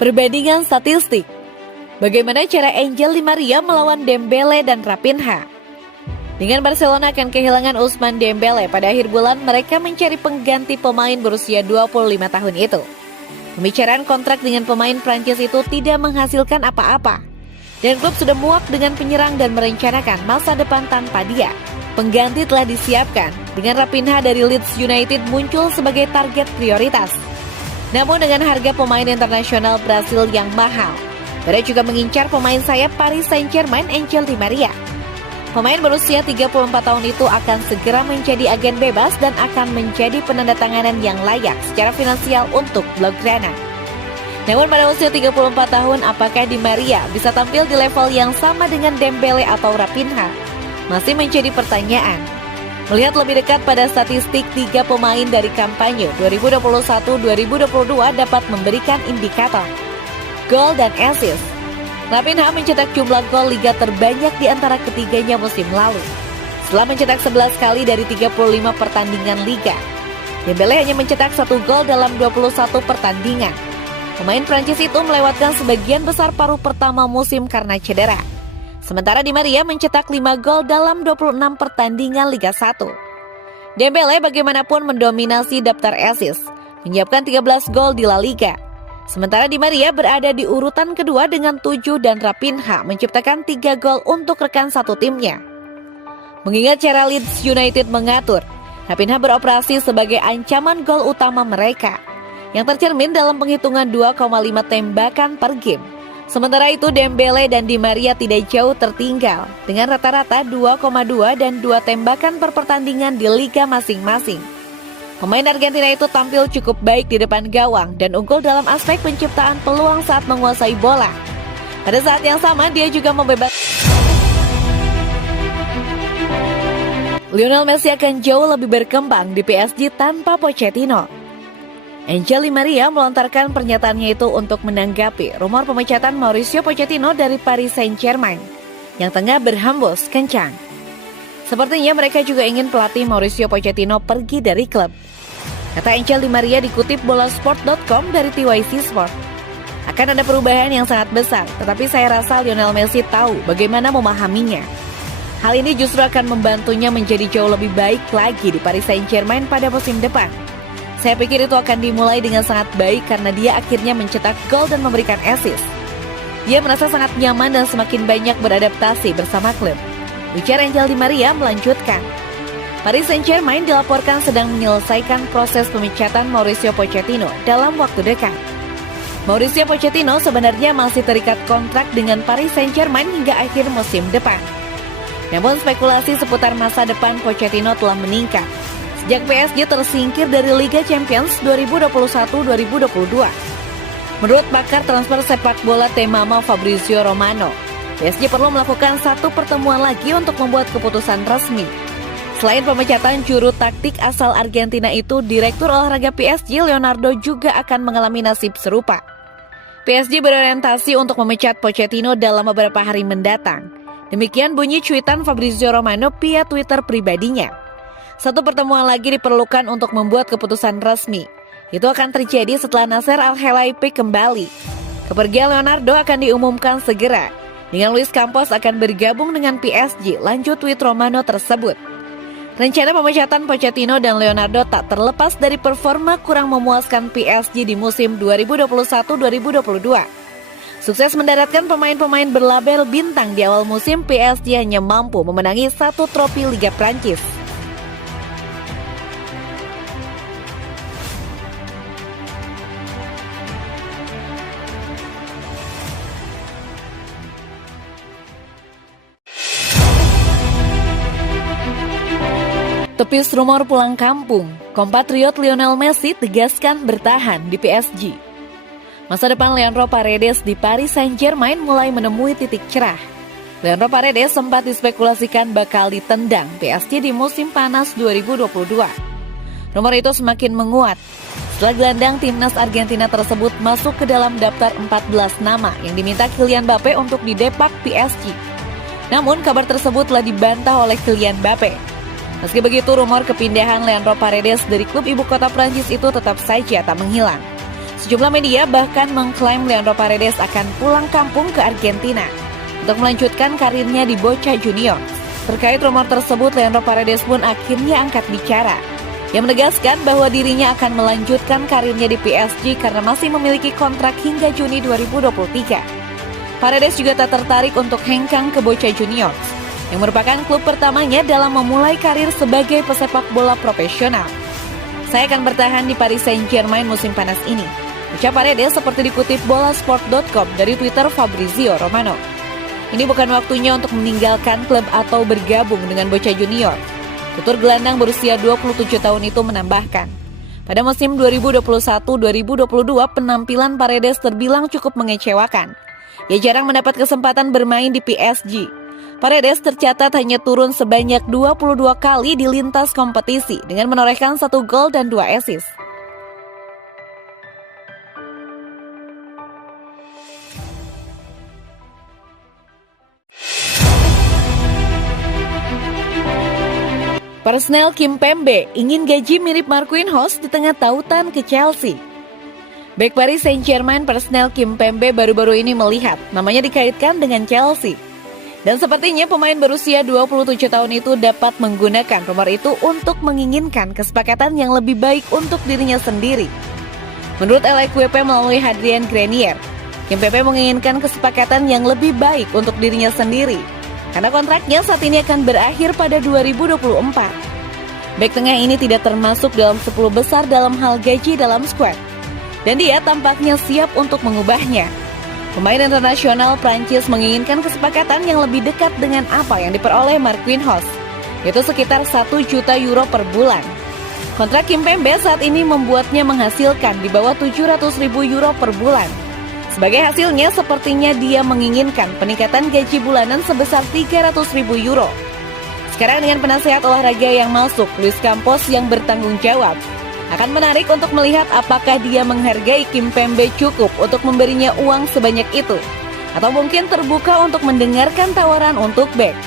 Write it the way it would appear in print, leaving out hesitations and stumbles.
Perbandingan statistik. Bagaimana cara Angel Di Maria melawan Dembele dan Raphinha? Dengan Barcelona akan kehilangan Ousmane Dembele pada akhir bulan, mereka mencari pengganti pemain berusia 25 tahun itu. Pembicaraan kontrak dengan pemain Prancis itu tidak menghasilkan apa-apa. Dan klub sudah muak dengan penyerang dan merencanakan masa depan tanpa dia. Pengganti telah disiapkan, dengan Raphinha dari Leeds United muncul sebagai target prioritas. Namun dengan harga pemain internasional Brasil yang mahal, mereka juga mengincar pemain sayap Paris Saint-Germain Angel Di Maria. Pemain berusia 34 tahun itu akan segera menjadi agen bebas dan akan menjadi penandatanganan yang layak secara finansial untuk Blaugrana. Namun pada usia 34 tahun, apakah Di Maria bisa tampil di level yang sama dengan Dembele atau Raphinha? Masih menjadi pertanyaan. Melihat lebih dekat pada statistik 3 pemain dari kampanye 2021-2022 dapat memberikan indikator gol dan assist. Raphinha mencetak jumlah gol liga terbanyak di antara ketiganya musim lalu. Setelah mencetak 11 kali dari 35 pertandingan liga. Dembele hanya mencetak 1 gol dalam 21 pertandingan. Pemain Prancis itu melewatkan sebagian besar paruh pertama musim karena cedera. Sementara Di Maria mencetak 5 gol dalam 26 pertandingan Liga 1. Dembele bagaimanapun mendominasi daftar assist, menyiapkan 13 gol di La Liga. Sementara Di Maria berada di urutan kedua dengan 7 dan Raphinha menciptakan 3 gol untuk rekan satu timnya. Mengingat cara Leeds United mengatur, Raphinha beroperasi sebagai ancaman gol utama mereka, yang tercermin dalam penghitungan 2,5 tembakan per game. Sementara itu Dembele dan Di Maria tidak jauh tertinggal dengan rata-rata 2,2 dan 2 tembakan per pertandingan di liga masing-masing. Pemain Argentina itu tampil cukup baik di depan gawang dan unggul dalam aspek penciptaan peluang saat menguasai bola. Pada saat yang sama dia juga membebaskan. Lionel Messi akan jauh lebih berkembang di PSG tanpa Pochettino. Angel Di Maria melontarkan pernyataannya itu untuk menanggapi rumor pemecatan Mauricio Pochettino dari Paris Saint-Germain yang tengah berhembus kencang. Sepertinya mereka juga ingin pelatih Mauricio Pochettino pergi dari klub. Kata Angel Di Maria dikutip bolasport.com dari TYC Sport. Akan ada perubahan yang sangat besar, tetapi saya rasa Lionel Messi tahu bagaimana memahaminya. Hal ini justru akan membantunya menjadi jauh lebih baik lagi di Paris Saint-Germain pada musim depan. Saya pikir itu akan dimulai dengan sangat baik karena dia akhirnya mencetak gol dan memberikan assist. Dia merasa sangat nyaman dan semakin banyak beradaptasi bersama klub. Ujar Angel Di Maria melanjutkan. Paris Saint-Germain dilaporkan sedang menyelesaikan proses pemecatan Mauricio Pochettino dalam waktu dekat. Mauricio Pochettino sebenarnya masih terikat kontrak dengan Paris Saint-Germain hingga akhir musim depan. Namun spekulasi seputar masa depan Pochettino telah meningkat sejak PSG tersingkir dari Liga Champions 2021-2022. Menurut pakar transfer sepak bola Temama Fabrizio Romano, PSG perlu melakukan satu pertemuan lagi untuk membuat keputusan resmi. Selain pemecatan juru taktik asal Argentina itu, Direktur Olahraga PSG Leonardo juga akan mengalami nasib serupa. PSG berorientasi untuk memecat Pochettino dalam beberapa hari mendatang. Demikian bunyi cuitan Fabrizio Romano via Twitter pribadinya. Satu pertemuan lagi diperlukan untuk membuat keputusan resmi. Itu akan terjadi setelah Nasser Al-Khelaifi kembali. Kepergian Leonardo akan diumumkan segera. Dengan Luis Campos akan bergabung dengan PSG, lanjut tweet Romano tersebut. Rencana pemecatan Pochettino dan Leonardo tak terlepas dari performa kurang memuaskan PSG di musim 2021-2022. Sukses mendaratkan pemain-pemain berlabel bintang di awal musim, PSG hanya mampu memenangi 1 trofi Liga Prancis. Tepis rumor pulang kampung, kompatriot Lionel Messi tegaskan bertahan di PSG. Masa depan Leandro Paredes di Paris Saint-Germain mulai menemui titik cerah. Leandro Paredes sempat dispekulasikan bakal ditendang PSG di musim panas 2022. Rumor itu semakin menguat setelah gelandang timnas Argentina tersebut masuk ke dalam daftar 14 nama yang diminta Kylian Mbappe untuk didepak PSG. Namun kabar tersebut telah dibantah oleh Kylian Mbappe. Meski begitu, rumor kepindahan Leandro Paredes dari klub ibu kota Prancis itu tetap saja tak menghilang. Sejumlah media bahkan mengklaim Leandro Paredes akan pulang kampung ke Argentina untuk melanjutkan karirnya di Boca Juniors. Terkait rumor tersebut, Leandro Paredes pun akhirnya angkat bicara. Yang menegaskan bahwa dirinya akan melanjutkan karirnya di PSG karena masih memiliki kontrak hingga Juni 2023. Paredes juga tak tertarik untuk hengkang ke Boca Juniors, yang merupakan klub pertamanya dalam memulai karir sebagai pesepak bola profesional. Saya akan bertahan di Paris Saint-Germain musim panas ini, ucap Paredes seperti dikutip bolasport.com dari Twitter Fabrizio Romano. Ini bukan waktunya untuk meninggalkan klub atau bergabung dengan Boca Juniors. Tutur gelandang berusia 27 tahun itu menambahkan, pada musim 2021-2022 penampilan Paredes terbilang cukup mengecewakan. Ia jarang mendapat kesempatan bermain di PSG. Paredes tercatat hanya turun sebanyak 22 kali di lintas kompetisi dengan menorehkan 1 gol dan 2 assist. Arsenal Kimpembe ingin gaji mirip Marquinhos di tengah tautan ke Chelsea. Bek Paris Saint-Germain Arsenal Kimpembe baru-baru ini melihat namanya dikaitkan dengan Chelsea. Dan sepertinya pemain berusia 27 tahun itu dapat menggunakan rumor itu untuk menginginkan kesepakatan yang lebih baik untuk dirinya sendiri. Menurut LQP melalui Hadrien Grenier, Kimpembe menginginkan kesepakatan yang lebih baik untuk dirinya sendiri karena kontraknya saat ini akan berakhir pada 2024. Bek tengah ini tidak termasuk dalam 10 besar dalam hal gaji dalam skuad, dan dia tampaknya siap untuk mengubahnya. Pemain internasional Prancis menginginkan kesepakatan yang lebih dekat dengan apa yang diperoleh Marquinhos, yaitu sekitar 1 juta euro per bulan. Kontrak Kimpembe saat ini membuatnya menghasilkan di bawah 700.000 euro per bulan. Sebagai hasilnya, sepertinya dia menginginkan peningkatan gaji bulanan sebesar 300.000 euro. Sekarang dengan penasehat olahraga yang masuk, Luis Campos yang bertanggung jawab, akan menarik untuk melihat apakah dia menghargai Kimpembe cukup untuk memberinya uang sebanyak itu, atau mungkin terbuka untuk mendengarkan tawaran untuk bek.